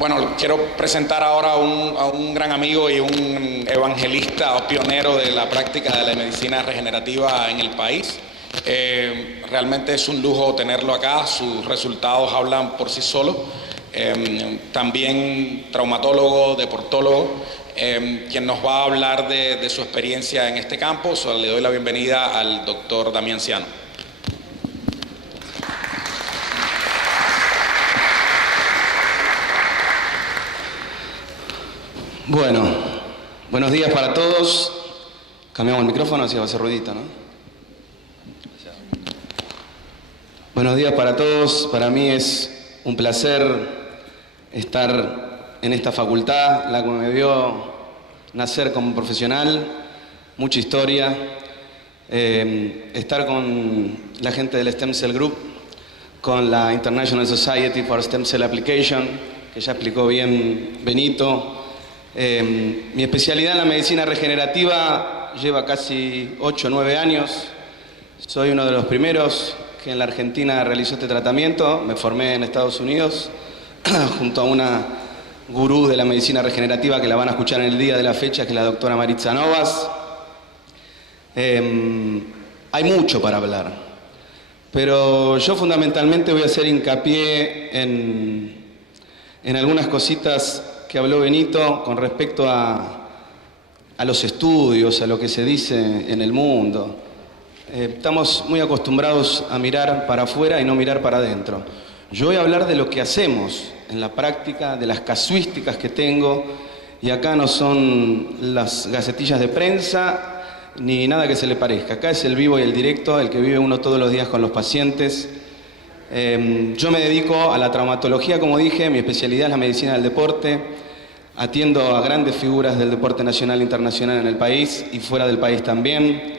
Bueno, quiero presentar ahora a un gran amigo y un evangelista o pionero de la práctica de la medicina regenerativa en el país. Realmente es un lujo tenerlo acá, sus resultados hablan por sí solos. También traumatólogo, deportólogo, quien nos va a hablar de su experiencia en este campo. Le doy la bienvenida al doctor Damián Ciano. Bueno, buenos días para todos. Cambiamos el micrófono, así va a hacer ruidito, ¿no? Buenos días para todos. Para mí es un placer estar en esta facultad, la que me vio nacer como profesional, mucha historia, estar con la gente del Stem Cell Group, con la International Society for Stem Cell Application, que ya explicó bien Benito. Mi especialidad en la medicina regenerativa lleva casi 8 o 9 años. Soy uno de los primeros que en la Argentina realizó este tratamiento. Me formé en Estados Unidos junto a una gurú de la medicina regenerativa que la van a escuchar en el día de la fecha, que es la doctora Maritza Novas. Hay mucho para hablar, pero yo fundamentalmente voy a hacer hincapié en algunas cositas que habló Benito con respecto a los estudios, a lo que se dice en el mundo. Estamos muy acostumbrados a mirar para afuera y no mirar para adentro. Yo voy a hablar de lo que hacemos en la práctica, de las casuísticas que tengo, y acá no son las gacetillas de prensa ni nada que se le parezca. Acá es el vivo y el directo, el que vive uno todos los días con los pacientes. Yo me dedico a la traumatología, como dije, mi especialidad es la medicina del deporte. Atiendo a grandes figuras del deporte nacional e internacional en el país y fuera del país también.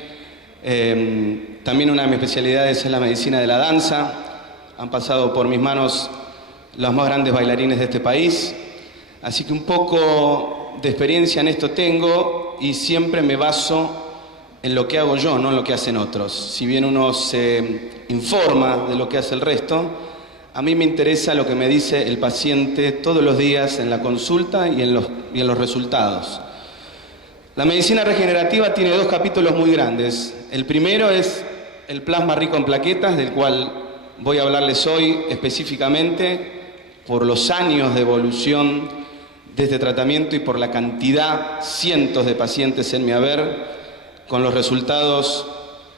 También una de mis especialidades es la medicina de la danza. Han pasado por mis manos los más grandes bailarines de este país. Así que un poco de experiencia en esto tengo y siempre me baso en lo que hago yo, no en lo que hacen otros. Si bien uno se informa de lo que hace el resto, a mí me interesa lo que me dice el paciente todos los días en la consulta y en los resultados. La medicina regenerativa tiene 2 capítulos muy grandes. El primero es el plasma rico en plaquetas, del cual voy a hablarles hoy específicamente por los años de evolución de este tratamiento y por la cantidad, cientos de pacientes en mi haber, con los resultados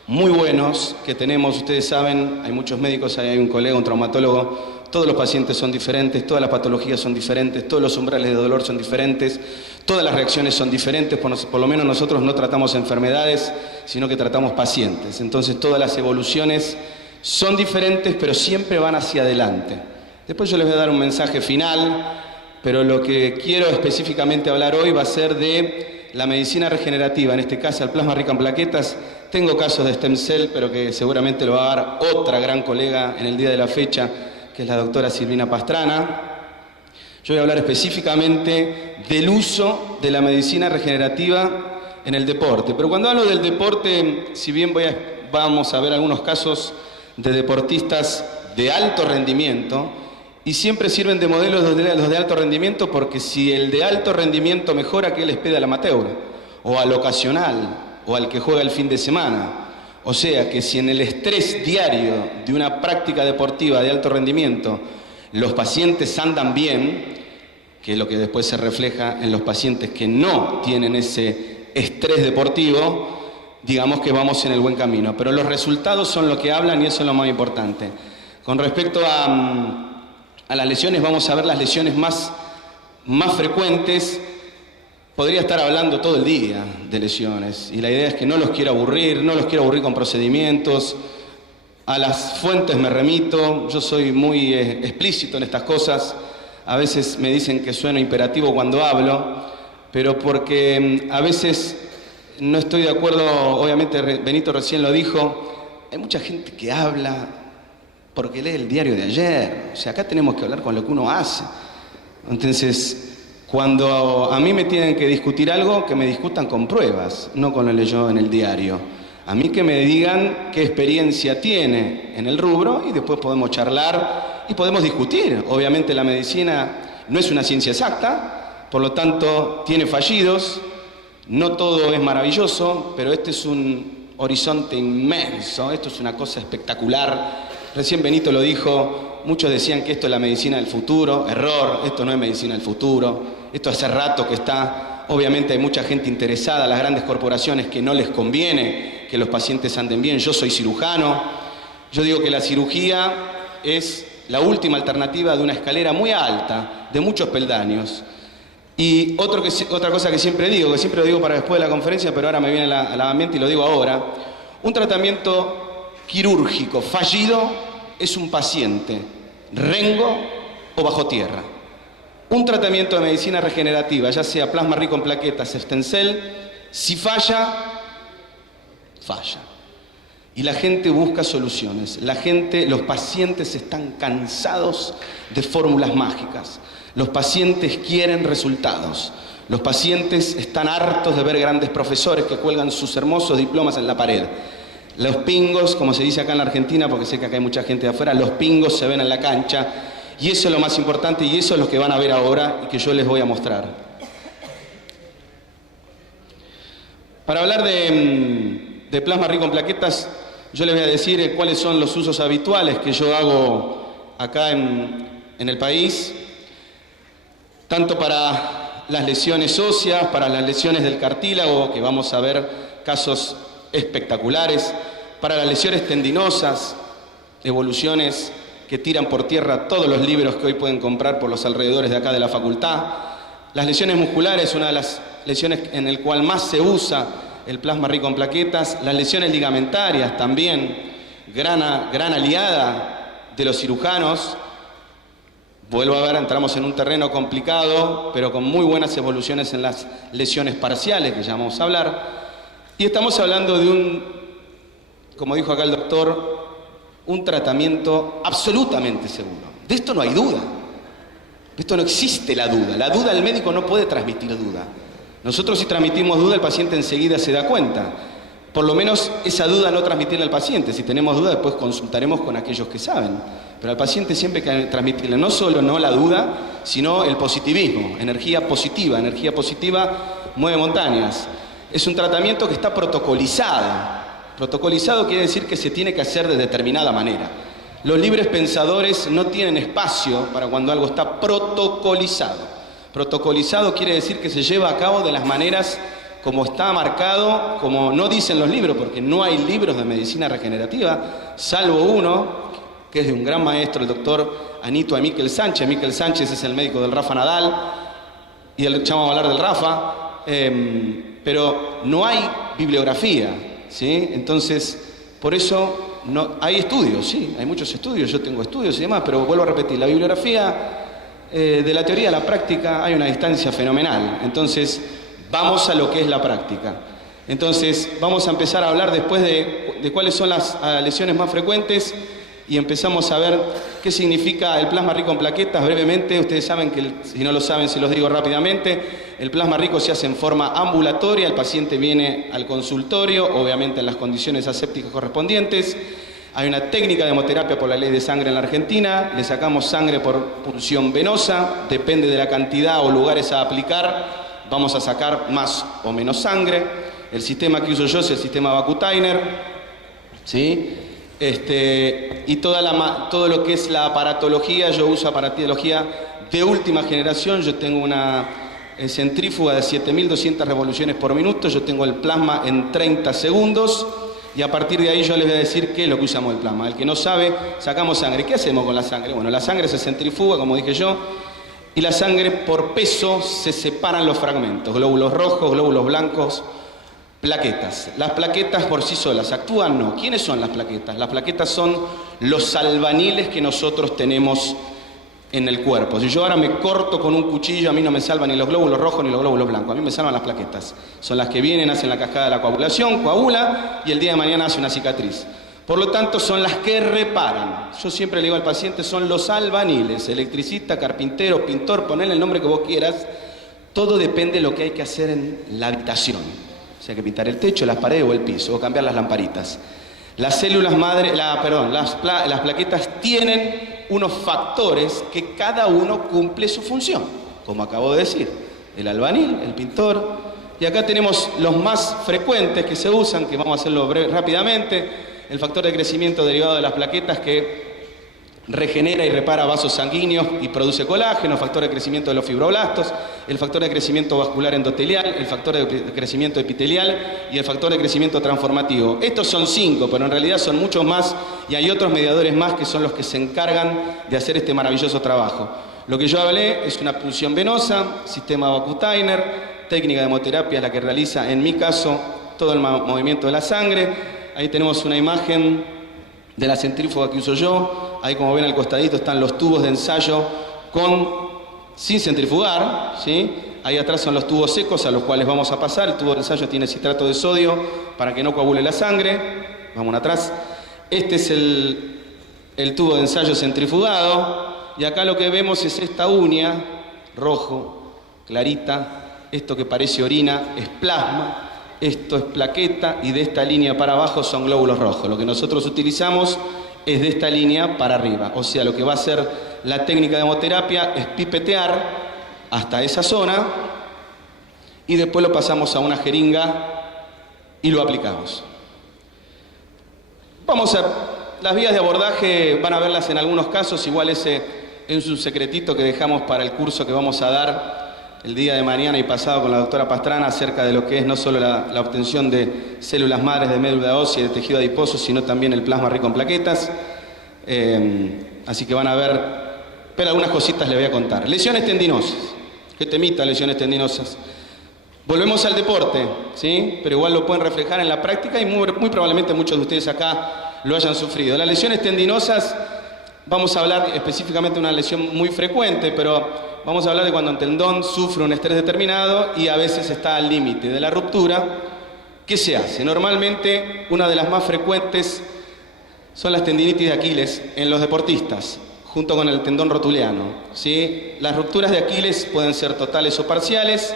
muy buenos que tenemos. Ustedes saben, hay muchos médicos, hay un colega, un traumatólogo, todos los pacientes son diferentes, todas las patologías son diferentes, todos los umbrales de dolor son diferentes, todas las reacciones son diferentes, por lo menos nosotros no tratamos enfermedades, sino que tratamos pacientes. Entonces todas las evoluciones son diferentes, pero siempre van hacia adelante. Después yo les voy a dar un mensaje final, pero lo que quiero específicamente hablar hoy va a ser de la medicina regenerativa, en este caso el plasma rico en plaquetas. Tengo casos de stem cell, pero que seguramente lo va a dar otra gran colega en el día de la fecha, que es la doctora Silvina Pastrana. Yo voy a hablar específicamente del uso de la medicina regenerativa en el deporte. Pero cuando hablo del deporte, si bien vamos a ver algunos casos de deportistas de alto rendimiento, y siempre sirven de modelos los de alto rendimiento, porque si el de alto rendimiento mejora, ¿qué les pide al amateur? O al ocasional, o al que juega el fin de semana. O sea que si en el estrés diario de una práctica deportiva de alto rendimiento los pacientes andan bien, que es lo que después se refleja en los pacientes que no tienen ese estrés deportivo, digamos que vamos en el buen camino. Pero los resultados son lo que hablan y eso es lo más importante. Con respecto a las lesiones, vamos a ver las lesiones más frecuentes. Podría estar hablando todo el día de lesiones y la idea es que no los quiero aburrir, con procedimientos. A las fuentes me remito, yo soy muy explícito en estas cosas. A veces me dicen que sueno imperativo cuando hablo, pero porque a veces no estoy de acuerdo. Obviamente Benito recién lo dijo, hay mucha gente que habla porque lee el diario de ayer. O sea, acá tenemos que hablar con lo que uno hace. Entonces, cuando a mí me tienen que discutir algo, que me discutan con pruebas, no con lo leyó en el diario. A mí que me digan qué experiencia tiene en el rubro y después podemos charlar y podemos discutir. Obviamente la medicina no es una ciencia exacta, por lo tanto tiene fallidos, no todo es maravilloso, pero este es un horizonte inmenso, esto es una cosa espectacular. Recién Benito lo dijo, muchos decían que esto es la medicina del futuro, error, esto no es medicina del futuro, esto hace rato que está, obviamente hay mucha gente interesada, las grandes corporaciones que no les conviene que los pacientes anden bien, yo soy cirujano, yo digo que la cirugía es la última alternativa de una escalera muy alta, de muchos peldaños. Y otra cosa que siempre lo digo para después de la conferencia, pero ahora me viene a la mente y lo digo ahora, un tratamiento quirúrgico fallido es un paciente rengo o bajo tierra. Un tratamiento de medicina regenerativa, ya sea plasma rico en plaquetas, stem cell, si falla, falla. Y la gente busca soluciones. Los pacientes están cansados de fórmulas mágicas. Los pacientes quieren resultados. Los pacientes están hartos de ver grandes profesores que cuelgan sus hermosos diplomas en la pared. Los pingos, como se dice acá en la Argentina, porque sé que acá hay mucha gente de afuera, los pingos se ven en la cancha. Y eso es lo más importante y eso es lo que van a ver ahora y que yo les voy a mostrar. Para hablar de plasma rico en plaquetas, yo les voy a decir cuáles son los usos habituales que yo hago acá en el país, tanto para las lesiones óseas, para las lesiones del cartílago, que vamos a ver casos espectaculares, para las lesiones tendinosas, evoluciones que tiran por tierra todos los libros que hoy pueden comprar por los alrededores de acá de la facultad. Las lesiones musculares, una de las lesiones en el cual más se usa el plasma rico en plaquetas. Las lesiones ligamentarias también, gran aliada de los cirujanos. Vuelvo a ver, entramos en un terreno complicado, pero con muy buenas evoluciones en las lesiones parciales, que ya vamos a hablar. Y estamos hablando de como dijo acá el doctor, un tratamiento absolutamente seguro. De esto no hay duda. De esto no existe la duda. La duda, el médico no puede transmitir duda. Nosotros si transmitimos duda, el paciente enseguida se da cuenta. Por lo menos esa duda no transmitirla al paciente. Si tenemos duda, después consultaremos con aquellos que saben. Pero al paciente siempre hay que transmitirle no solo no la duda, sino el positivismo, energía positiva. Energía positiva mueve montañas. Es un tratamiento que está protocolizado. Protocolizado quiere decir que se tiene que hacer de determinada manera. Los libres pensadores no tienen espacio para cuando algo está protocolizado. Protocolizado quiere decir que se lleva a cabo de las maneras como está marcado, como no dicen los libros, porque no hay libros de medicina regenerativa, salvo uno, que es de un gran maestro, el doctor Anito Miquel Sánchez. Miquel Sánchez es el médico del Rafa Nadal, y ya vamos a hablar del Rafa, pero no hay bibliografía, ¿sí? Entonces, por eso hay estudios, sí, hay muchos estudios, yo tengo estudios y demás, pero vuelvo a repetir, la bibliografía de la teoría a la práctica hay una distancia fenomenal. Entonces, vamos a lo que es la práctica. Entonces, vamos a empezar a hablar después de cuáles son las lesiones más frecuentes y empezamos a ver qué significa el plasma rico en plaquetas. Brevemente, ustedes saben que, si no lo saben, se los digo rápidamente, el plasma rico se hace en forma ambulatoria, el paciente viene al consultorio, obviamente en las condiciones asépticas correspondientes. Hay una técnica de hemoterapia por la ley de sangre en la Argentina, le sacamos sangre por punción venosa, depende de la cantidad o lugares a aplicar, vamos a sacar más o menos sangre. El sistema que uso yo es el sistema Vacutainer, ¿sí? Y todo lo que es la aparatología, yo uso aparatología de última generación. Yo tengo una centrífuga de 7.200 revoluciones por minuto, yo tengo el plasma en 30 segundos y a partir de ahí yo les voy a decir qué es lo que usamos el plasma. El que no sabe, sacamos sangre. ¿Qué hacemos con la sangre? Bueno, la sangre se centrifuga, como dije yo, y la sangre por peso se separan los fragmentos, glóbulos rojos, glóbulos blancos, plaquetas. Las plaquetas por sí solas actúan, no. ¿Quiénes son las plaquetas? Las plaquetas son los albaniles que nosotros tenemos en el cuerpo. Si yo ahora me corto con un cuchillo, a mí no me salvan ni los glóbulos rojos ni los glóbulos blancos, a mí me salvan las plaquetas. Son las que vienen, hacen la cascada de la coagulación, coagula y el día de mañana hace una cicatriz. Por lo tanto, son las que reparan. Yo siempre le digo al paciente, son los albaniles, electricista, carpintero, pintor, ponle el nombre que vos quieras. Todo depende de lo que hay que hacer en la habitación. O sea, hay que pintar el techo, las paredes o el piso, o cambiar las lamparitas. Las células madre, las plaquetas tienen unos factores que cada uno cumple su función, como acabo de decir, el albañil, el pintor, y acá tenemos los más frecuentes que se usan, que vamos a hacerlo rápidamente, el factor de crecimiento derivado de las plaquetas que regenera y repara vasos sanguíneos y produce colágeno, el factor de crecimiento de los fibroblastos, el factor de crecimiento vascular endotelial, el factor de crecimiento epitelial y el factor de crecimiento transformativo. Estos son 5, pero en realidad son muchos más y hay otros mediadores más que son los que se encargan de hacer este maravilloso trabajo. Lo que yo hablé es una punción venosa, sistema Bakutainer, técnica de hemoterapia es la que realiza, en mi caso, todo el movimiento de la sangre. Ahí tenemos una imagen de la centrífuga que uso yo. Ahí, como ven al costadito, están los tubos de ensayo sin centrifugar, ¿sí? Ahí atrás son los tubos secos a los cuales vamos a pasar. El tubo de ensayo tiene citrato de sodio para que no coagule la sangre. Vamos atrás. Este es el tubo de ensayo centrifugado. Y acá lo que vemos es esta uña, rojo, clarita. Esto que parece orina es plasma. Esto es plaqueta y de esta línea para abajo son glóbulos rojos. Lo que nosotros utilizamos es de esta línea para arriba. O sea, lo que va a hacer la técnica de hemoterapia es pipetear hasta esa zona y después lo pasamos a una jeringa y lo aplicamos. Las vías de abordaje van a verlas en algunos casos, igual ese es un secretito que dejamos para el curso que vamos a dar el día de mañana y pasado con la doctora Pastrana acerca de lo que es no solo la obtención de células madres de médula ósea y de tejido adiposo, sino también el plasma rico en plaquetas. Así que van a ver, pero algunas cositas les voy a contar. Lesiones tendinosas. ¿Qué temita lesiones tendinosas? Volvemos al deporte, ¿sí? Pero igual lo pueden reflejar en la práctica y muy probablemente muchos de ustedes acá lo hayan sufrido. Las lesiones tendinosas, vamos a hablar específicamente de una lesión muy frecuente, pero vamos a hablar de cuando el tendón sufre un estrés determinado y a veces está al límite de la ruptura. ¿Qué se hace? Normalmente una de las más frecuentes son las tendinitis de Aquiles en los deportistas, junto con el tendón rotuliano, ¿sí? Las rupturas de Aquiles pueden ser totales o parciales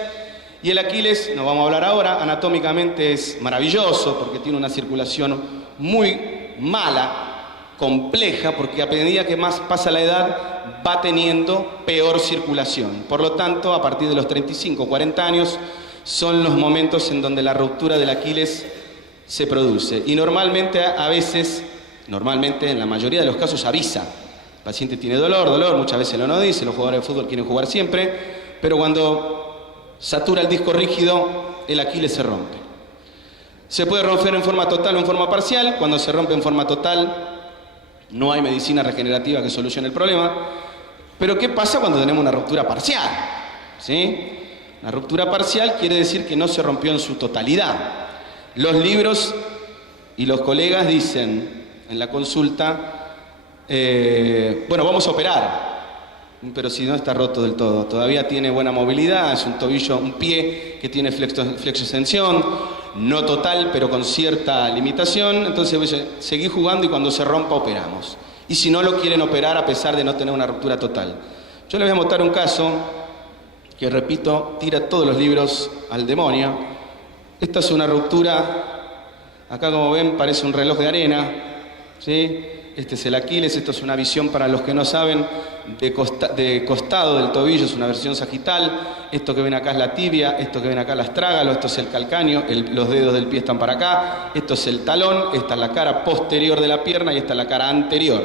y el Aquiles, no vamos a hablar ahora, anatómicamente es maravilloso porque tiene una circulación muy mala, compleja, porque a medida que más pasa la edad va teniendo peor circulación. Por lo tanto, a partir de los 35 40 años son los momentos en donde la ruptura del Aquiles se produce. Y normalmente, en la mayoría de los casos avisa. El paciente tiene dolor, muchas veces lo no dice, los jugadores de fútbol quieren jugar siempre, pero cuando satura el disco rígido, el Aquiles se rompe. Se puede romper en forma total o en forma parcial. Cuando se rompe en forma total, no hay medicina regenerativa que solucione el problema. Pero ¿qué pasa cuando tenemos una ruptura parcial? ¿Sí? La ruptura parcial quiere decir que no se rompió en su totalidad. Los libros y los colegas dicen en la consulta, bueno, vamos a operar, pero si no está roto del todo, todavía tiene buena movilidad, es un tobillo, un pie que tiene flexoextensión, no total, pero con cierta limitación, entonces voy a seguir jugando y cuando se rompa operamos. Y si no lo quieren operar a pesar de no tener una ruptura total. Yo les voy a mostrar un caso que, repito, tira todos los libros al demonio. Esta es una ruptura, acá como ven parece un reloj de arena, ¿sí? Este es el Aquiles, esto es una visión para los que no saben, de costado del tobillo, es una versión sagital. Esto que ven acá es la tibia, esto que ven acá el astrágalo, esto es el calcáneo, los dedos del pie están para acá, esto es el talón, esta es la cara posterior de la pierna y esta es la cara anterior.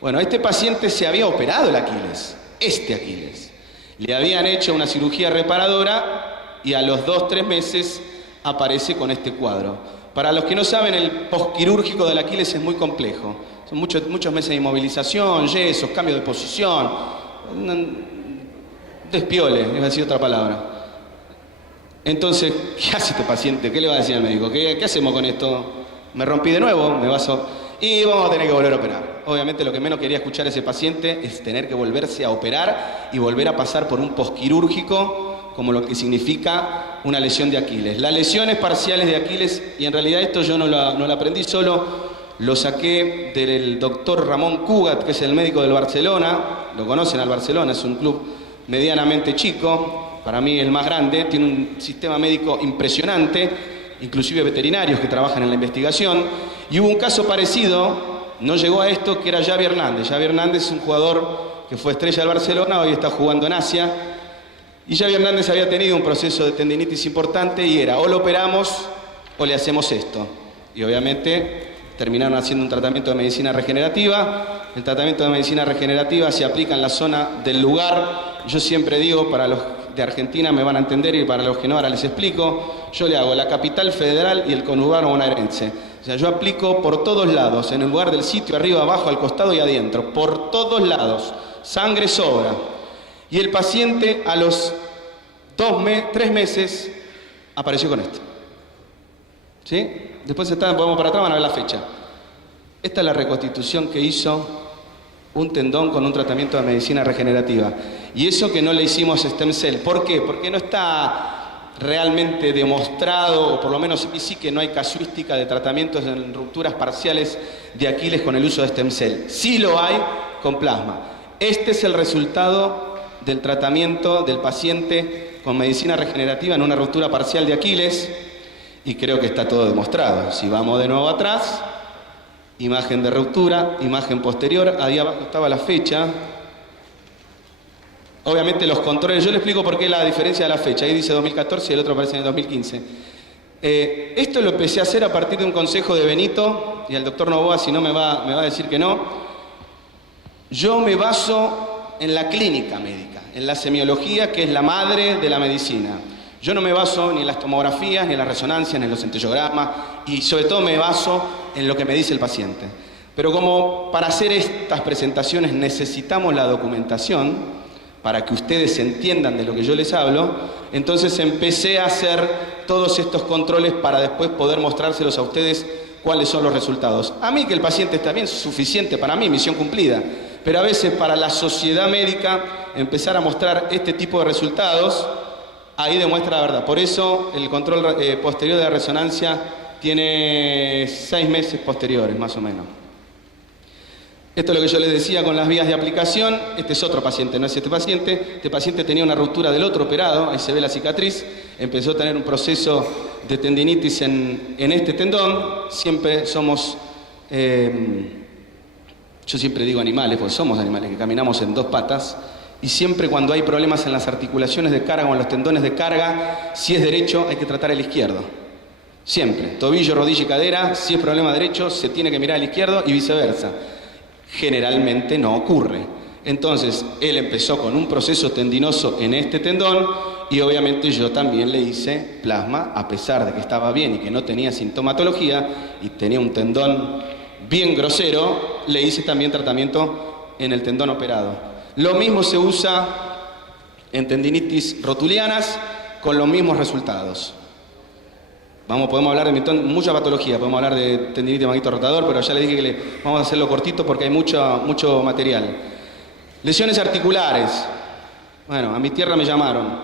Bueno, este paciente se había operado el Aquiles, este Aquiles. Le habían hecho una cirugía reparadora y a los 2-3 meses aparece con este cuadro. Para los que no saben, el posquirúrgico del Aquiles es muy complejo. Son muchos meses de inmovilización, yesos, cambio de posición, despiole, es decir otra palabra. Entonces, ¿qué hace este paciente? ¿Qué le va a decir al médico? ¿Qué hacemos con esto? ¿Me rompí de nuevo? ¿Me vas a...? Y vamos a tener que volver a operar. Obviamente lo que menos quería escuchar ese paciente es tener que volverse a operar y volver a pasar por un posquirúrgico como lo que significa una lesión de Aquiles. Las lesiones parciales de Aquiles, y en realidad esto yo no lo aprendí solo, lo saqué del doctor Ramón Cugat, que es el médico del Barcelona. Lo conocen al Barcelona, es un club medianamente chico, para mí el más grande, tiene un sistema médico impresionante, inclusive veterinarios que trabajan en la investigación, y hubo un caso parecido no llegó a esto, que era Xavi Hernández. Xavi Hernández es un jugador que fue estrella del Barcelona, hoy está jugando en Asia. Y Xavi Hernández había tenido un proceso de tendinitis importante y era o lo operamos o le hacemos esto. Y obviamente terminaron haciendo un tratamiento de medicina regenerativa. El tratamiento de medicina regenerativa se aplica en la zona del lugar. Yo siempre digo, para los de Argentina me van a entender y para los que no ahora les explico, yo le hago la capital federal y el conurbano bonaerense. O sea, yo aplico por todos lados, en el lugar del sitio, arriba, abajo, al costado y adentro, por todos lados. Sangre sobra. Y el paciente a los 3 meses apareció con esto. ¿Sí? Después podemos para atrás, van a ver la fecha. Esta es la reconstitución que hizo un tendón con un tratamiento de medicina regenerativa. Y eso que no le hicimos stem cell. ¿Por qué? Porque no está realmente demostrado, o por lo menos sí que no hay casuística de tratamientos en rupturas parciales de Aquiles con el uso de stem cell. Sí lo hay con plasma. Este es el resultado del tratamiento del paciente con medicina regenerativa en una ruptura parcial de Aquiles. Y creo que está todo demostrado. Si vamos de nuevo atrás, imagen de ruptura, imagen posterior, ahí abajo estaba la fecha. Obviamente los controles, yo le explico por qué la diferencia de la fecha. Ahí dice 2014 y el otro aparece en el 2015. Esto lo empecé a hacer a partir de un consejo de Benito, y el doctor Novoa, si no me va a decir que no. Yo me baso en la clínica médica, en la semiología, que es la madre de la medicina. Yo no me baso ni en las tomografías, ni en las resonancias, ni en los centellogramas, y sobre todo me baso en lo que me dice el paciente. Pero como para hacer estas presentaciones necesitamos la documentación, para que ustedes entiendan de lo que yo les hablo, entonces empecé a hacer todos estos controles para después poder mostrárselos a ustedes cuáles son los resultados. A mí que el paciente está bien, es suficiente para mí, misión cumplida. Pero a veces para la sociedad médica empezar a mostrar este tipo de resultados, ahí demuestra la verdad. Por eso el control posterior de la resonancia tiene 6 meses posteriores, más o menos. Esto es lo que yo les decía con las vías de aplicación. Este es otro paciente, no es este paciente. Este paciente tenía una ruptura del otro operado, ahí se ve la cicatriz. Empezó a tener un proceso de tendinitis en este tendón. Siempre somos, yo siempre digo animales, porque somos animales que caminamos en 2 patas. Y siempre cuando hay problemas en las articulaciones de carga o en los tendones de carga, si es derecho hay que tratar el izquierdo. Siempre. Tobillo, rodilla y cadera, si es problema derecho se tiene que mirar al izquierdo y viceversa. Generalmente no ocurre. Entonces él empezó con un proceso tendinoso en este tendón y obviamente yo también le hice plasma, a pesar de que estaba bien y que no tenía sintomatología y tenía un tendón bien grosero, le hice también tratamiento en el tendón operado. Lo mismo se usa en tendinitis rotulianas con los mismos resultados. Podemos hablar de mucha patología, podemos hablar de tendinitis de manguito rotador, pero ya les dije que vamos a hacerlo cortito porque hay mucho material. Lesiones articulares. Bueno, a mi tierra me llamaron.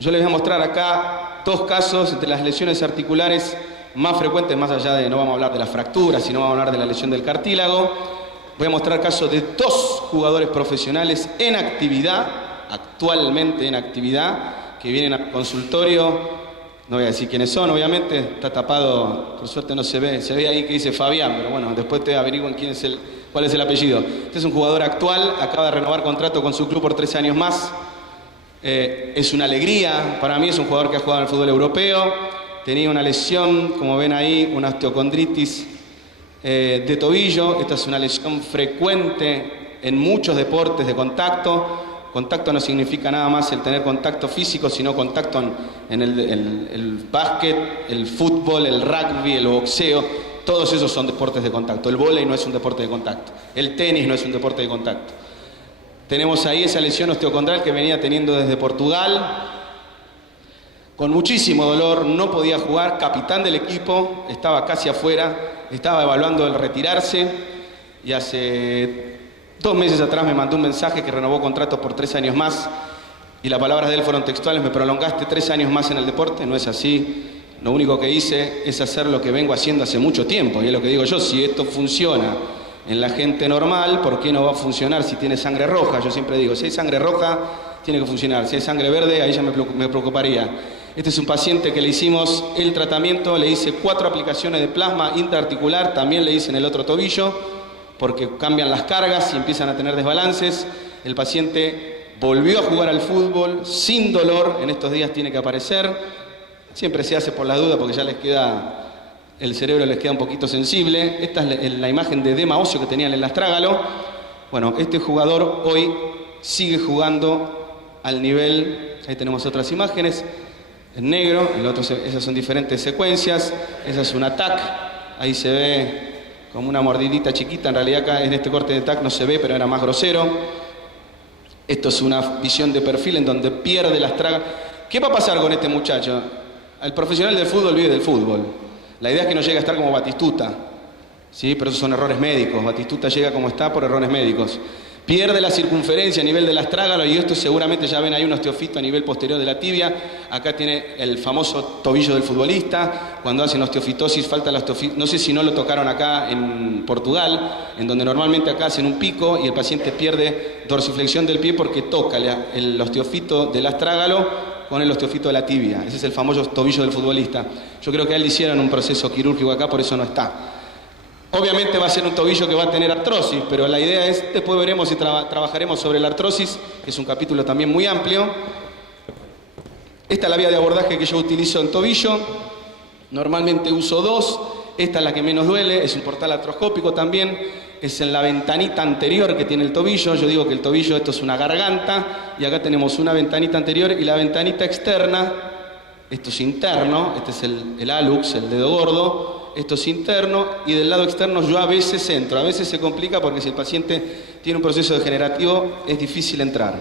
Yo les voy a mostrar acá 2 casos de las lesiones articulares más frecuentes, más allá de, no vamos a hablar de las fracturas, sino vamos a hablar de la lesión del cartílago. Voy a mostrar casos de 2 jugadores profesionales en actividad, actualmente en actividad, que vienen al consultorio. No voy a decir quiénes son, obviamente, está tapado, por suerte no se ve ahí que dice Fabián, pero bueno, después te averiguan cuál es el apellido. Este es un jugador actual, acaba de renovar contrato con su club por 13 años más. Es una alegría, para mí es un jugador que ha jugado en el fútbol europeo, tenía una lesión, como ven ahí, una osteocondritis de tobillo. Esta es una lesión frecuente en muchos deportes de contacto. Contacto no significa nada más el tener contacto físico, sino contacto en el básquet, el fútbol, el rugby, el boxeo. Todos esos son deportes de contacto. El vóley no es un deporte de contacto. El tenis no es un deporte de contacto. Tenemos ahí esa lesión osteocondral que venía teniendo desde Portugal. Con muchísimo dolor, no podía jugar, capitán del equipo, estaba casi afuera, estaba evaluando el retirarse y hace 2 meses atrás me mandó un mensaje que renovó contrato por 3 años más y las palabras de él fueron textuales: me prolongaste 3 años más en el deporte. No es así, lo único que hice es hacer lo que vengo haciendo hace mucho tiempo y es lo que digo yo: si esto funciona en la gente normal, ¿por qué no va a funcionar si tiene sangre roja? Yo siempre digo, si hay sangre roja, tiene que funcionar. Si hay sangre verde, ahí ya me preocuparía. Este es un paciente que le hicimos el tratamiento, le hice 4 aplicaciones de plasma intraarticular, también le hice en el otro tobillo, porque cambian las cargas y empiezan a tener desbalances. El paciente volvió a jugar al fútbol sin dolor, en estos días tiene que aparecer. Siempre se hace por la duda porque ya les queda, el cerebro les queda un poquito sensible. Esta es la imagen de edema óseo que tenía en el astrágalo. Bueno, este jugador hoy sigue jugando al nivel, ahí tenemos otras imágenes, en negro, esas son diferentes secuencias, esa es una TAC, ahí se ve como una mordidita chiquita, en realidad acá en este corte de TAC no se ve, pero era más grosero. Esto es una visión de perfil en donde pierde las tragas. ¿Qué va a pasar con este muchacho? El profesional del fútbol vive del fútbol. La idea es que no llegue a estar como Batistuta, ¿sí? Pero esos son errores médicos. Batistuta llega como está por errores médicos. Pierde la circunferencia a nivel del astrágalo y esto seguramente ya ven ahí un osteofito a nivel posterior de la tibia. Acá tiene el famoso tobillo del futbolista. Cuando hacen osteofitosis falta la osteofitosis. No sé si no lo tocaron acá en Portugal, en donde normalmente acá hacen un pico y el paciente pierde dorsiflexión del pie porque toca el osteofito del astrágalo con el osteofito de la tibia. Ese es el famoso tobillo del futbolista. Yo creo que a él le hicieron un proceso quirúrgico acá, por eso no está. Obviamente va a ser un tobillo que va a tener artrosis, pero la idea es, después veremos si trabajaremos sobre la artrosis, que es un capítulo también muy amplio. Esta es la vía de abordaje que yo utilizo en tobillo. Normalmente uso 2. Esta es la que menos duele, es un portal artroscópico también. Es en la ventanita anterior que tiene el tobillo. Yo digo que el tobillo, esto es una garganta, y acá tenemos una ventanita anterior y la ventanita externa. Esto es interno, este es el hallux, el dedo gordo. Esto es interno y del lado externo yo a veces entro. A veces se complica porque si el paciente tiene un proceso degenerativo es difícil entrar.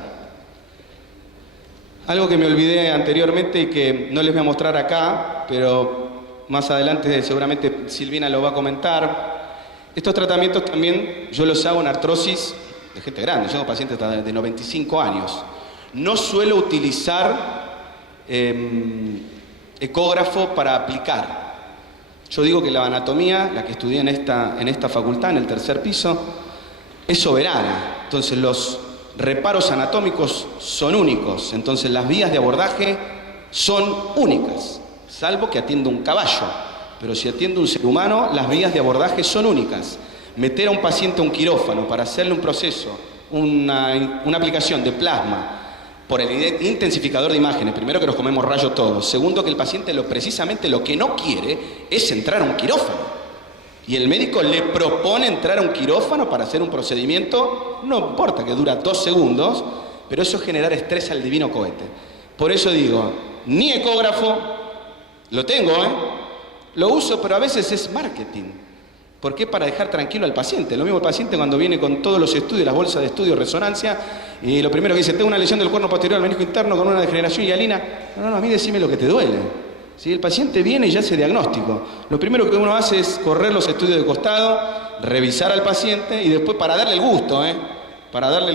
Algo que me olvidé anteriormente y que no les voy a mostrar acá, pero más adelante seguramente Silvina lo va a comentar. Estos tratamientos también yo los hago en artrosis de gente grande. Yo tengo pacientes de 95 años. No suelo utilizar ecógrafo para aplicar. Yo digo que la anatomía, la que estudié en esta facultad, en el tercer piso, es soberana. Entonces los reparos anatómicos son únicos. Entonces las vías de abordaje son únicas, salvo que atienda un caballo. Pero si atiende un ser humano, las vías de abordaje son únicas. Meter a un paciente a un quirófano para hacerle un proceso, una aplicación de plasma, por el intensificador de imágenes, primero que nos comemos rayos todos, segundo que el paciente precisamente lo que no quiere es entrar a un quirófano. Y el médico le propone entrar a un quirófano para hacer un procedimiento, no importa que dura 2 segundos, pero eso es generar estrés al divino cohete. Por eso digo, ni ecógrafo, lo tengo, lo uso, pero a veces es marketing. ¿Por qué? Para dejar tranquilo al paciente. Lo mismo el paciente cuando viene con todos los estudios, las bolsas de estudio, resonancia, y lo primero que dice, tengo una lesión del cuerno posterior al menisco interno con una degeneración hialina. No, a mí decime lo que te duele. ¿Sí? El paciente viene y ya hace diagnóstico. Lo primero que uno hace es correr los estudios de costado, revisar al paciente y después para darle el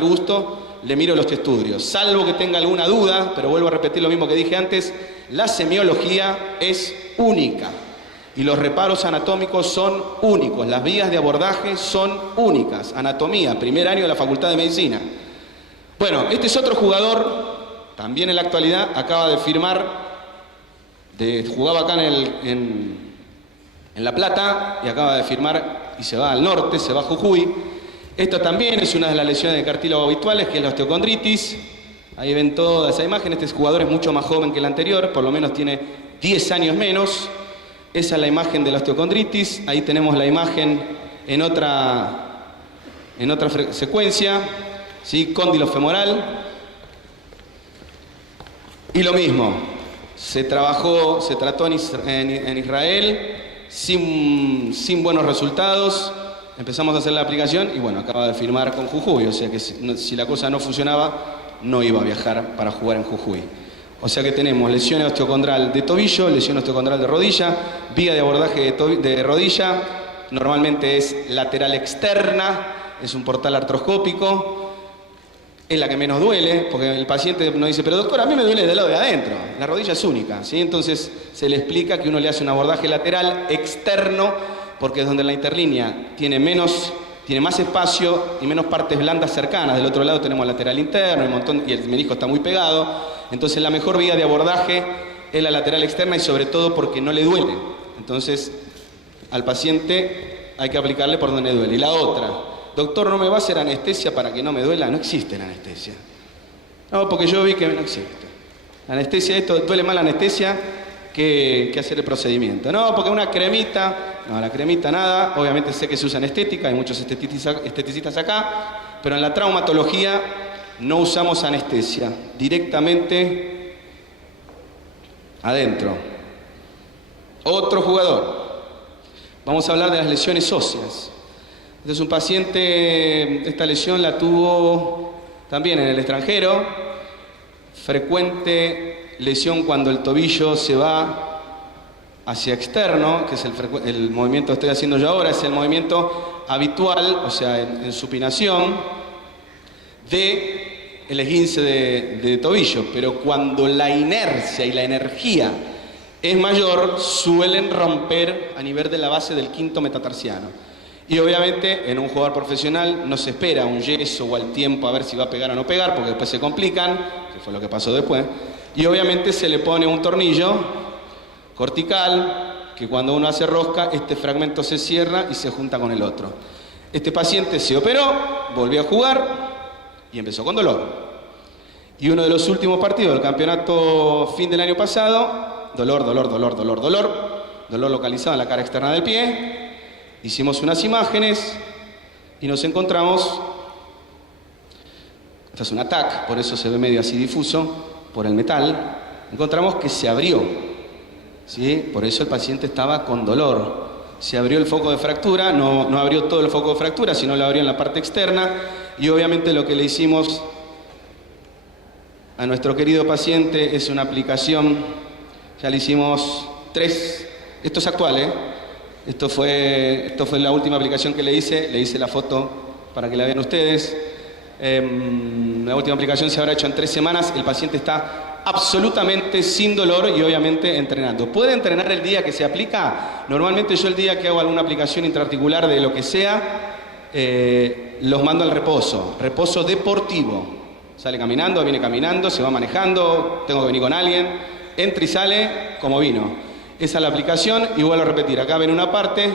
gusto, le miro los estudios. Salvo que tenga alguna duda, pero vuelvo a repetir lo mismo que dije antes, la semiología es única. Y los reparos anatómicos son únicos, las vías de abordaje son únicas. Anatomía, primer año de la Facultad de Medicina. Bueno, este es otro jugador, también en la actualidad, acaba de firmar, jugaba acá en La Plata y acaba de firmar y se va al norte, se va a Jujuy. Esto también es una de las lesiones de cartílago habituales, que es la osteocondritis. Ahí ven toda esa imagen, este jugador es mucho más joven que el anterior, por lo menos tiene 10 años menos. Esa es la imagen de la osteocondritis. Ahí tenemos la imagen en otra secuencia, ¿sí? Cóndilo femoral. Y lo mismo, se trató en Israel sin buenos resultados. Empezamos a hacer la aplicación y bueno, acaba de firmar con Jujuy. O sea que si la cosa no funcionaba, no iba a viajar para jugar en Jujuy. O sea que tenemos lesión osteocondral de tobillo, lesión osteocondral de rodilla, vía de abordaje de rodilla, normalmente es lateral externa, es un portal artroscópico, es la que menos duele, porque el paciente nos dice, pero doctor, a mí me duele del lado de adentro, la rodilla es única, ¿sí? Entonces se le explica que uno le hace un abordaje lateral externo, porque es donde la interlínea tiene más espacio y menos partes blandas cercanas. Del otro lado tenemos lateral interno y el menisco está muy pegado. Entonces la mejor vía de abordaje es la lateral externa y sobre todo porque no le duele. Entonces, al paciente hay que aplicarle por donde duele. Y la otra, doctor, ¿no me va a hacer anestesia para que no me duela? No existe la anestesia. No, porque yo vi que no existe. La anestesia, esto duele más la anestesia que hacer el procedimiento. No, porque una cremita, no, la cremita nada. Obviamente sé que se usa en estética, hay muchos esteticistas acá, pero en la traumatología no usamos anestesia, directamente adentro. Otro jugador. Vamos a hablar de las lesiones óseas. Este es un paciente, esta lesión la tuvo también en el extranjero. Frecuente lesión cuando el tobillo se va hacia externo, que es el movimiento que estoy haciendo yo ahora, es el movimiento habitual, o sea, en supinación, de el esguince de tobillo. Pero cuando la inercia y la energía es mayor, suelen romper a nivel de la base del quinto metatarsiano. Y obviamente en un jugador profesional no se espera un yeso o al tiempo a ver si va a pegar o no pegar, porque después se complican, que fue lo que pasó después. Y obviamente se le pone un tornillo cortical, que cuando uno hace rosca, este fragmento se cierra y se junta con el otro. Este paciente se operó, volvió a jugar y empezó con dolor. Y uno de los últimos partidos del campeonato fin del año pasado, dolor localizado en la cara externa del pie. Hicimos unas imágenes y nos encontramos, esto es un ATAC, por eso se ve medio así difuso, por el metal, encontramos que se abrió, ¿sí? Por eso el paciente estaba con dolor. Se abrió el foco de fractura, no abrió todo el foco de fractura, sino lo abrió en la parte externa, y obviamente lo que le hicimos a nuestro querido paciente es una aplicación, ya le hicimos 3, esto es actual, Esto fue la última aplicación que le hice la foto para que la vean ustedes. La última aplicación se habrá hecho en 3 semanas, el paciente está absolutamente sin dolor y obviamente entrenando. ¿Puede entrenar el día que se aplica? Normalmente yo el día que hago alguna aplicación intraarticular de lo que sea, los mando al reposo deportivo. Sale caminando, viene caminando, se va manejando, tengo que venir con alguien, entra y sale como vino. Esa es la aplicación y vuelvo a repetir. Acá ven una parte,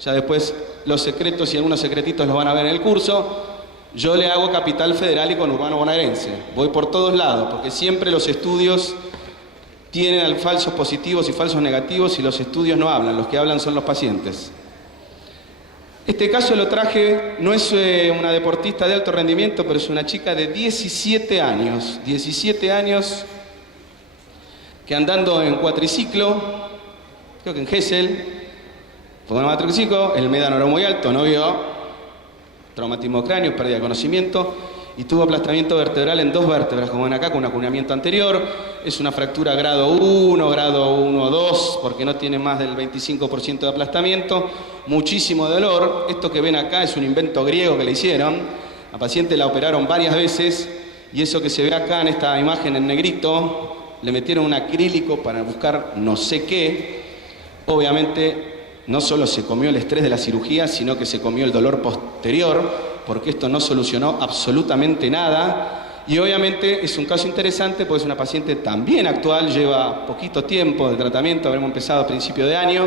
ya después los secretos y algunos secretitos los van a ver en el curso. Yo le hago Capital Federal y conurbano bonaerense. Voy por todos lados, porque siempre los estudios tienen falsos positivos y falsos negativos y los estudios no hablan, los que hablan son los pacientes. Este caso lo traje, no es una deportista de alto rendimiento, pero es una chica de 17 años. 17 años que andando en cuatriciclo, creo que en Gesell, fue un cuatriciclo, el médano era muy alto, no vio, traumatismo cráneo, pérdida de conocimiento, y tuvo aplastamiento vertebral en 2 vértebras, como ven acá, con un acuñamiento anterior. Es una fractura grado 1, grado 1, 2, porque no tiene más del 25% de aplastamiento, muchísimo dolor. Esto que ven acá es un invento griego que le hicieron. La paciente la operaron varias veces, y eso que se ve acá en esta imagen en negrito, le metieron un acrílico para buscar no sé qué. Obviamente no solo se comió el estrés de la cirugía, sino que se comió el dolor posterior, porque esto no solucionó absolutamente nada. Y obviamente es un caso interesante porque es una paciente también actual, lleva poquito tiempo de tratamiento, habremos empezado a principio de año.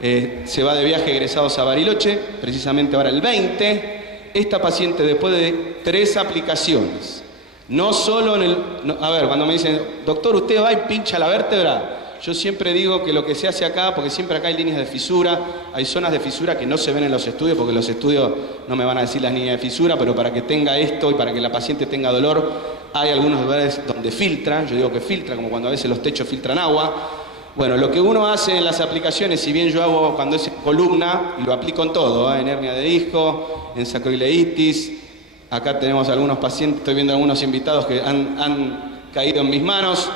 Se va de viaje egresados a Bariloche, precisamente ahora el 20. Esta paciente, después de 3 aplicaciones, no solo en a ver, cuando me dicen, doctor, usted va y pincha la vértebra, yo siempre digo que lo que se hace acá, porque siempre acá hay líneas de fisura, hay zonas de fisura que no se ven en los estudios, porque los estudios no me van a decir las líneas de fisura, pero para que tenga esto y para que la paciente tenga dolor, hay algunos lugares donde filtra, yo digo que filtra, como cuando a veces los techos filtran agua. Bueno, lo que uno hace en las aplicaciones, si bien yo hago cuando es columna, y lo aplico en todo, en hernia de disco, en sacroileitis. Acá tenemos algunos pacientes, estoy viendo algunos invitados que han caído en mis manos.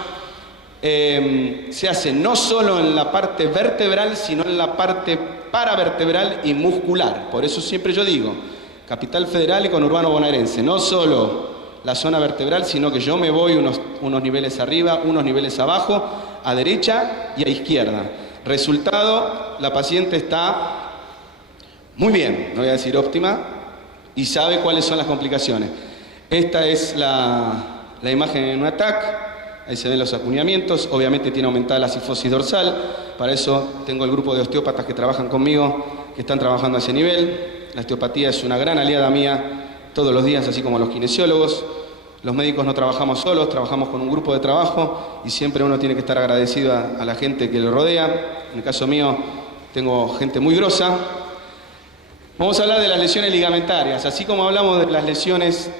Se hace no solo en la parte vertebral, sino en la parte paravertebral y muscular. Por eso siempre yo digo, Capital Federal y conurbano bonaerense, no solo la zona vertebral, sino que yo me voy unos niveles arriba, unos niveles abajo, a derecha y a izquierda. Resultado, la paciente está muy bien, no voy a decir óptima, y sabe cuáles son las complicaciones. Esta es la imagen en un ATAC. ahí se ven los acuñamientos, obviamente tiene aumentada la cifosis dorsal, para eso tengo el grupo de osteópatas que trabajan conmigo, que están trabajando a ese nivel. La osteopatía es una gran aliada mía todos los días, así como los kinesiólogos. Los médicos no trabajamos solos, trabajamos con un grupo de trabajo y siempre uno tiene que estar agradecido a la gente que lo rodea. En el caso mío tengo gente muy grosa. Vamos a hablar de las lesiones ligamentarias, así como hablamos de las lesiones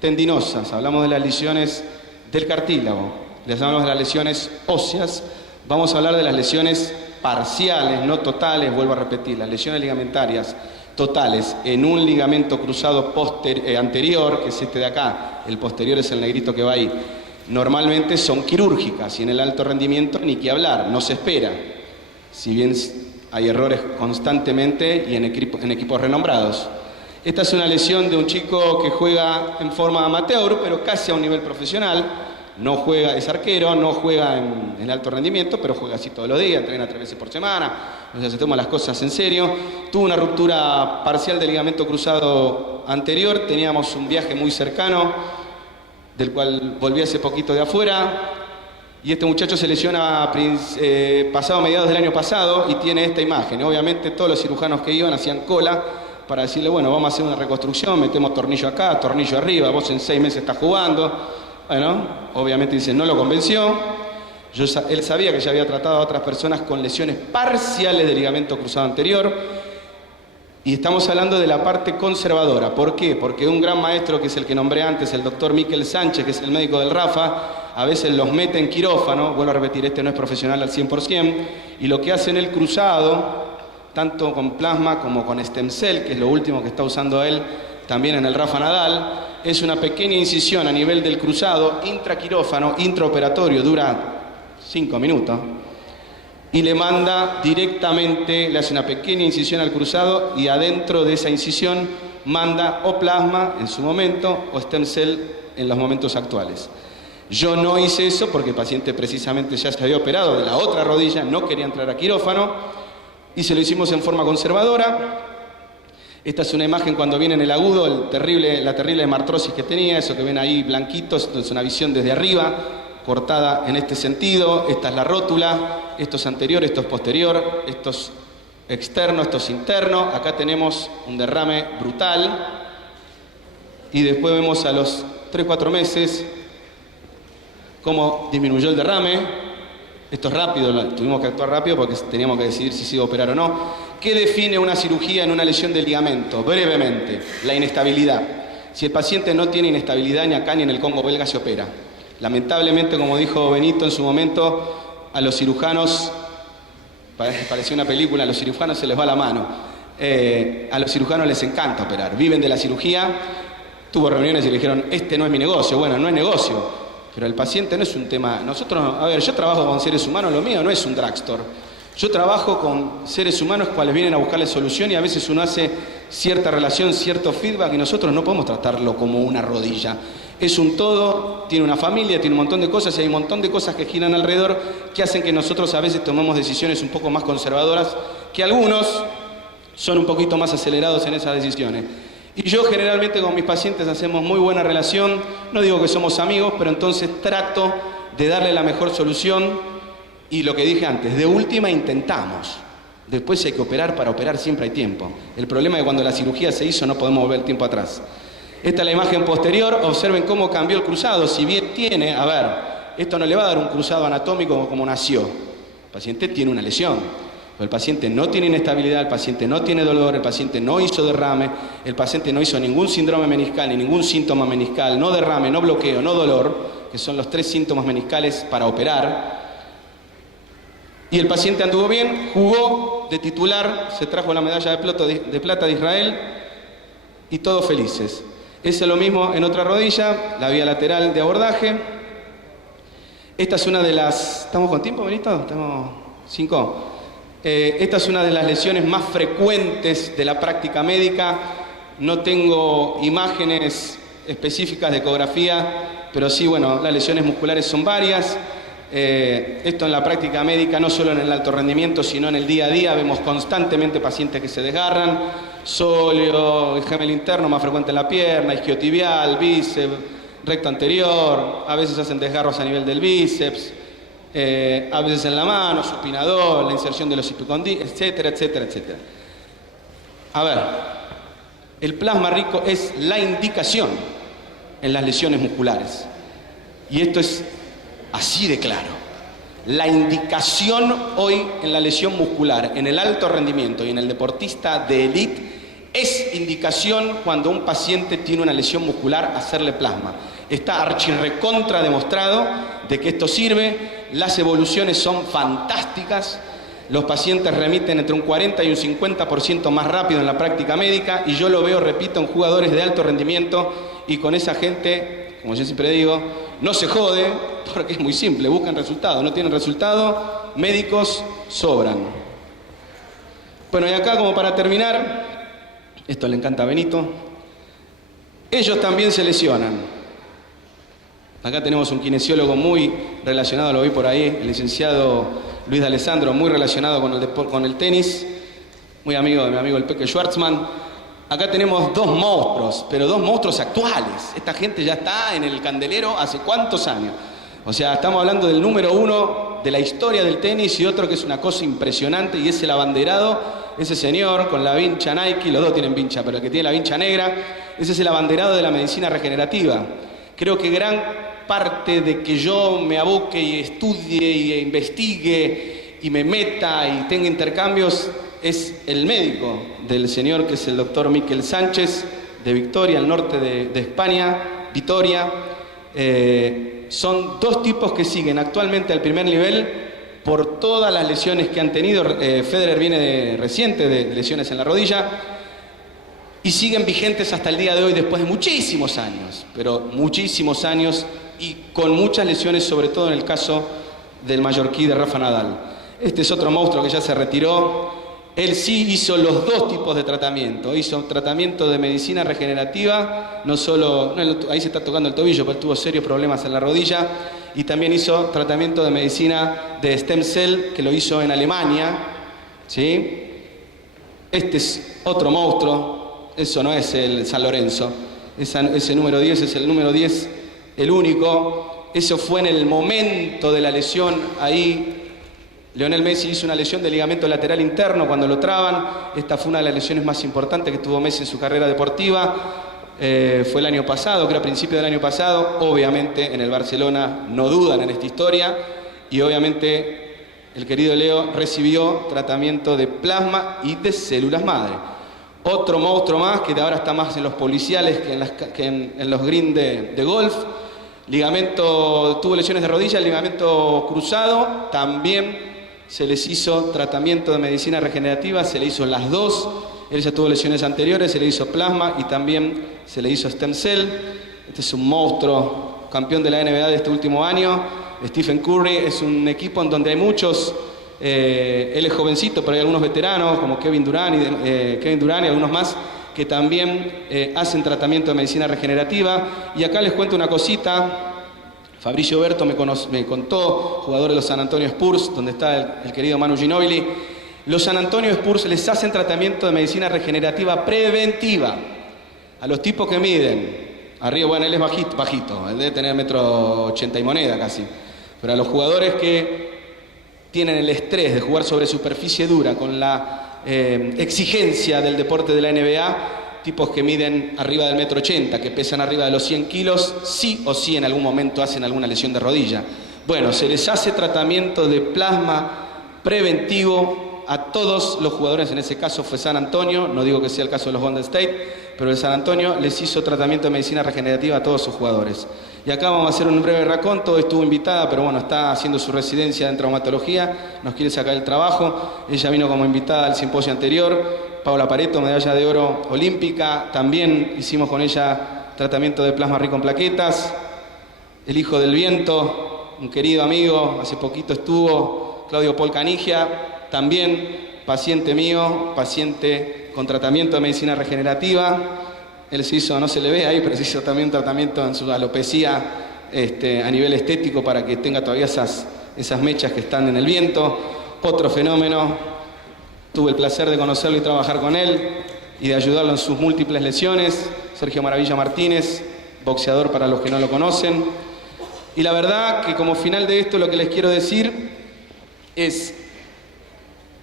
tendinosas, hablamos de las lesiones del cartílago, les hablamos de las lesiones óseas, vamos a hablar de las lesiones parciales, no totales, vuelvo a repetir, las lesiones ligamentarias totales en un ligamento cruzado anterior, que es este de acá, el posterior es el negrito que va ahí, normalmente son quirúrgicas y en el alto rendimiento ni que hablar, no se espera, si bien hay errores constantemente y en equipos renombrados. Esta es una lesión de un chico que juega en forma amateur, pero casi a un nivel profesional. No juega, es arquero, no juega en alto rendimiento, pero juega así todos los días, entrena 3 veces por semana, o sea, se toma las cosas en serio. Tuvo una ruptura parcial del ligamento cruzado anterior, teníamos un viaje muy cercano, del cual volví hace poquito de afuera, y este muchacho se lesiona pasado mediados del año pasado y tiene esta imagen. Obviamente todos los cirujanos que iban hacían cola para decirle, bueno, vamos a hacer una reconstrucción, metemos tornillo acá, tornillo arriba, vos en 6 meses estás jugando. Bueno, obviamente dice, no lo convenció. Él sabía que ya había tratado a otras personas con lesiones parciales del ligamento cruzado anterior. Y estamos hablando de la parte conservadora. ¿Por qué? Porque un gran maestro, que es el que nombré antes, el doctor Miquel Sánchez, que es el médico del Rafa, a veces los mete en quirófano, vuelvo a repetir, este no es profesional al 100%, y lo que hace en el cruzado, tanto con plasma como con stem cell, que es lo último que está usando él también en el Rafa Nadal, es una pequeña incisión a nivel del cruzado, intraquirófano, intraoperatorio, dura 5 minutos, y le manda directamente, le hace una pequeña incisión al cruzado y adentro de esa incisión manda o plasma en su momento o stem cell en los momentos actuales. Yo no hice eso porque el paciente precisamente ya se había operado de la otra rodilla, no quería entrar a quirófano y se lo hicimos en forma conservadora. Esta es una imagen cuando viene en el agudo, la terrible hemartrosis que tenía, eso que ven ahí blanquitos, es una visión desde arriba, cortada en este sentido. Esta es la rótula, esto es anterior, esto es posterior, esto es externo, esto es interno. Acá tenemos un derrame brutal y después vemos a los 3-4 meses cómo disminuyó el derrame. Esto es rápido, tuvimos que actuar rápido porque teníamos que decidir si se iba a operar o no. ¿Qué define una cirugía en una lesión del ligamento? Brevemente, la inestabilidad. Si el paciente no tiene inestabilidad ni acá ni en el Congo belga, se opera. Lamentablemente, como dijo Benito en su momento, a los cirujanos, parecía una película, a los cirujanos se les va la mano. A los cirujanos les encanta operar, viven de la cirugía. Tuvo reuniones y le dijeron, este no es mi negocio. Bueno, no es negocio. Pero el paciente no es un tema. Nosotros, a ver, yo trabajo con seres humanos, lo mío no es un drugstore. Yo trabajo con seres humanos cuales vienen a buscarle solución y a veces uno hace cierta relación, cierto feedback y nosotros no podemos tratarlo como una rodilla. Es un todo, tiene una familia, tiene un montón de cosas y hay un montón de cosas que giran alrededor que hacen que nosotros a veces tomemos decisiones un poco más conservadoras, que algunos son un poquito más acelerados en esas decisiones. Y yo generalmente con mis pacientes hacemos muy buena relación, no digo que somos amigos, pero entonces trato de darle la mejor solución y lo que dije antes, de última intentamos. Después hay que operar, para operar siempre hay tiempo. El problema es que cuando la cirugía se hizo no podemos volver el tiempo atrás. Esta es la imagen posterior, observen cómo cambió el cruzado, si bien tiene, a ver, esto no le va a dar un cruzado anatómico como nació. El paciente tiene una lesión. El paciente no tiene inestabilidad, el paciente no tiene dolor, el paciente no hizo derrame, el paciente no hizo ningún síndrome meniscal ni ningún síntoma meniscal, no derrame, no bloqueo, no dolor, que son los 3 síntomas meniscales para operar. Y el paciente anduvo bien, jugó de titular, se trajo la medalla de plata de Israel y todos felices. Es lo mismo en otra rodilla, la vía lateral de abordaje. Esta es una de las... ¿Estamos con tiempo, Benito? Estamos 5. Esta es una de las lesiones más frecuentes de la práctica médica. No tengo imágenes específicas de ecografía, pero sí, bueno, las lesiones musculares son varias. Esto en la práctica médica, no solo en el alto rendimiento, sino en el día a día, vemos constantemente pacientes que se desgarran. Sóleo, el gemelo interno más frecuente en la pierna, isquiotibial, bíceps, recto anterior, a veces hacen desgarros a nivel del bíceps, a veces en la mano, supinador, la inserción de los hipocondíes, etcétera, etcétera, etcétera. A ver, el plasma rico es la indicación en las lesiones musculares. Y esto es así de claro. La indicación hoy en la lesión muscular, en el alto rendimiento y en el deportista de élite, es indicación cuando un paciente tiene una lesión muscular hacerle plasma. Está archirrecontra demostrado de que esto sirve, las evoluciones son fantásticas, los pacientes remiten entre un 40 y un 50% más rápido en la práctica médica y yo lo veo, repito, en jugadores de alto rendimiento y con esa gente, como yo siempre digo, no se jode porque es muy simple, buscan resultados, no tienen resultado, médicos sobran. Bueno, y acá como para terminar, esto le encanta a Benito, ellos también se lesionan. Acá tenemos un kinesiólogo muy relacionado, lo vi por ahí, el licenciado Luis D'Alessandro, muy relacionado con el tenis, muy amigo de mi amigo el Peque Schwartzman. Acá tenemos dos monstruos, pero dos monstruos actuales. Esta gente ya está en el candelero hace cuántos años. O sea, estamos hablando del número uno de la historia del tenis y otro que es una cosa impresionante y es el abanderado, ese señor con la vincha Nike, los dos tienen vincha, pero el que tiene la vincha negra, ese es el abanderado de la medicina regenerativa. Creo que gran parte de que yo me aboque y estudie y investigue y me meta y tenga intercambios es el médico del señor que es el doctor Miquel Sánchez de Victoria, al norte de España, Vitoria. Son dos tipos que siguen actualmente al primer nivel por todas las lesiones que han tenido. Federer viene reciente de lesiones en la rodilla y siguen vigentes hasta el día de hoy después de muchísimos años, pero muchísimos años y con muchas lesiones, sobre todo en el caso del mallorquí de Rafa Nadal. Este es otro monstruo que ya se retiró. Él sí hizo los dos tipos de tratamiento. Hizo tratamiento de medicina regenerativa, no solo, ahí se está tocando el tobillo, pero tuvo serios problemas en la rodilla, y también hizo tratamiento de medicina de stem cell, que lo hizo en Alemania, ¿sí? Este es otro monstruo, eso no es el San Lorenzo, ese número 10 es el número 10, el único. Eso fue en el momento de la lesión. Ahí Lionel Messi hizo una lesión de ligamento lateral interno cuando lo traban. Esta fue una de las lesiones más importantes que tuvo Messi en su carrera deportiva. Fue el año pasado, creo a principio del año pasado. Obviamente en el Barcelona no dudan en esta historia y obviamente el querido Leo recibió tratamiento de plasma y de células madre. Otro monstruo más que ahora está más en los policiales que en los green de golf. Ligamento, tuvo lesiones de rodilla, ligamento cruzado, también se les hizo tratamiento de medicina regenerativa, se le hizo las dos. Él ya tuvo lesiones anteriores, se le hizo plasma y también se le hizo stem cell. Este es un monstruo, campeón de la NBA de este último año. Stephen Curry, es un equipo en donde hay muchos, él es jovencito, pero hay algunos veteranos como Kevin Durant y algunos más que también hacen tratamiento de medicina regenerativa. Y acá les cuento una cosita. Fabricio Berto me contó, jugador de los San Antonio Spurs, donde está el querido Manu Ginóbili. Los San Antonio Spurs les hacen tratamiento de medicina regenerativa preventiva a los tipos que miden arriba. Bueno, él es bajito, él debe tener 1,80 m y moneda casi. Pero a los jugadores que tienen el estrés de jugar sobre superficie dura con la exigencia del deporte de la NBA, tipos que miden arriba del 1,80 m, que pesan arriba de los 100 kilos, sí o sí en algún momento hacen alguna lesión de rodilla. Bueno, se les hace tratamiento de plasma preventivo a todos los jugadores. En ese caso fue San Antonio, no digo que sea el caso de los Golden State, pero el San Antonio les hizo tratamiento de medicina regenerativa a todos sus jugadores. Y acá vamos a hacer un breve raconto. Estuvo invitada, pero bueno, está haciendo su residencia en traumatología, nos quiere sacar el trabajo. Ella vino como invitada al simposio anterior. Paula Pareto, medalla de oro olímpica, también hicimos con ella tratamiento de plasma rico en plaquetas. El hijo del viento, un querido amigo, hace poquito estuvo, Claudio Paul Canigia, también paciente mío, paciente con tratamiento de medicina regenerativa. Él se hizo, no se le ve ahí, pero se hizo también un tratamiento en su alopecia a nivel estético para que tenga todavía esas mechas que están en el viento. Otro fenómeno, tuve el placer de conocerlo y trabajar con él y de ayudarlo en sus múltiples lesiones. Sergio Maravilla Martínez, boxeador para los que no lo conocen. Y la verdad que como final de esto lo que les quiero decir es,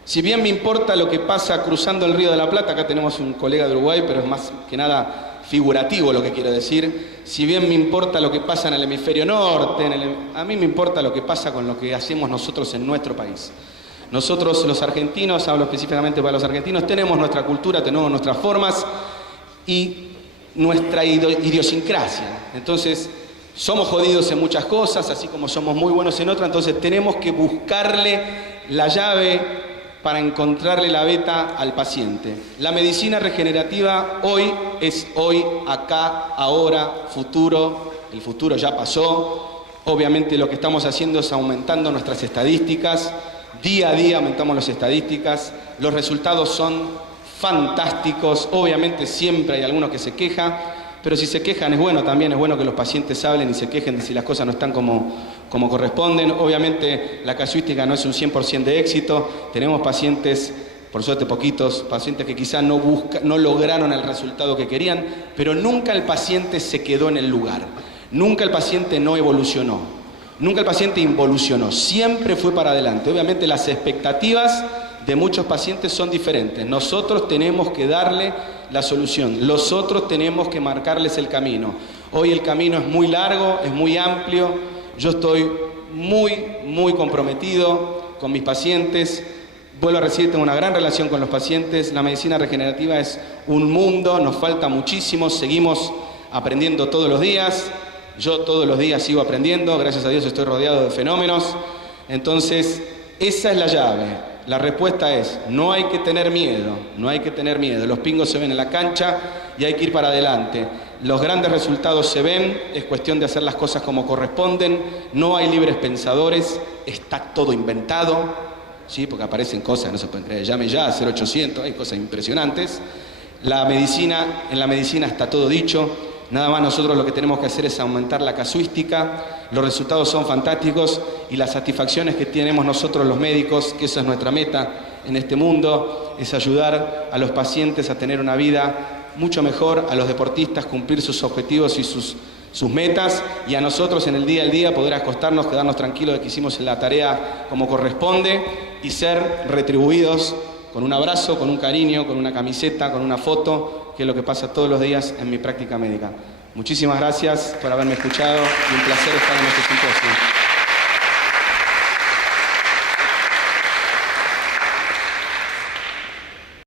si bien me importa lo que pasa cruzando el Río de la Plata, acá tenemos un colega de Uruguay, pero es más que nada figurativo lo que quiero decir, si bien me importa lo que pasa en el hemisferio norte, a mí me importa lo que pasa con lo que hacemos nosotros en nuestro país. Nosotros los argentinos, hablo específicamente para los argentinos, tenemos nuestra cultura, tenemos nuestras formas y nuestra idiosincrasia. Entonces, somos jodidos en muchas cosas, así como somos muy buenos en otras, entonces tenemos que buscarle la llave para encontrarle la beta al paciente. La medicina regenerativa hoy es hoy, acá, ahora, futuro. El futuro ya pasó. Obviamente lo que estamos haciendo es aumentando nuestras estadísticas. Día a día aumentamos las estadísticas. Los resultados son fantásticos. Obviamente siempre hay algunos que se quejan, pero si se quejan es bueno también, es bueno que los pacientes hablen y se quejen de si las cosas no están como corresponden. Obviamente la casuística no es un 100% de éxito. Tenemos pacientes, por suerte poquitos, pacientes que quizás no lograron el resultado que querían, pero nunca el paciente se quedó en el lugar. Nunca el paciente no evolucionó. Nunca el paciente involucionó. Siempre fue para adelante. Obviamente las expectativas de muchos pacientes son diferentes. Nosotros tenemos que darle la solución. Nosotros tenemos que marcarles el camino. Hoy el camino es muy largo, es muy amplio. Yo estoy muy comprometido con mis pacientes. Vuelvo a decir, tengo una gran relación con los pacientes. La medicina regenerativa es un mundo, nos falta muchísimo, seguimos aprendiendo todos los días. Yo todos los días sigo aprendiendo, gracias a Dios estoy rodeado de fenómenos. Entonces, esa es la llave. La respuesta es, no hay que tener miedo, no hay que tener miedo. Los pingos se ven en la cancha y hay que ir para adelante. Los grandes resultados se ven, es cuestión de hacer las cosas como corresponden. No hay libres pensadores, está todo inventado, ¿sí? Porque aparecen cosas, no se pueden creer. Llame ya, 0800, hay cosas impresionantes. En la medicina está todo dicho. Nada más nosotros lo que tenemos que hacer es aumentar la casuística. Los resultados son fantásticos y las satisfacciones que tenemos nosotros los médicos, que esa es nuestra meta en este mundo, es ayudar a los pacientes a tener una vida mucho mejor, a los deportistas cumplir sus objetivos y sus metas, y a nosotros en el día al día poder acostarnos, quedarnos tranquilos de que hicimos la tarea como corresponde y ser retribuidos con un abrazo, con un cariño, con una camiseta, con una foto, que es lo que pasa todos los días en mi práctica médica. Muchísimas gracias por haberme escuchado y un placer estar en este simposio.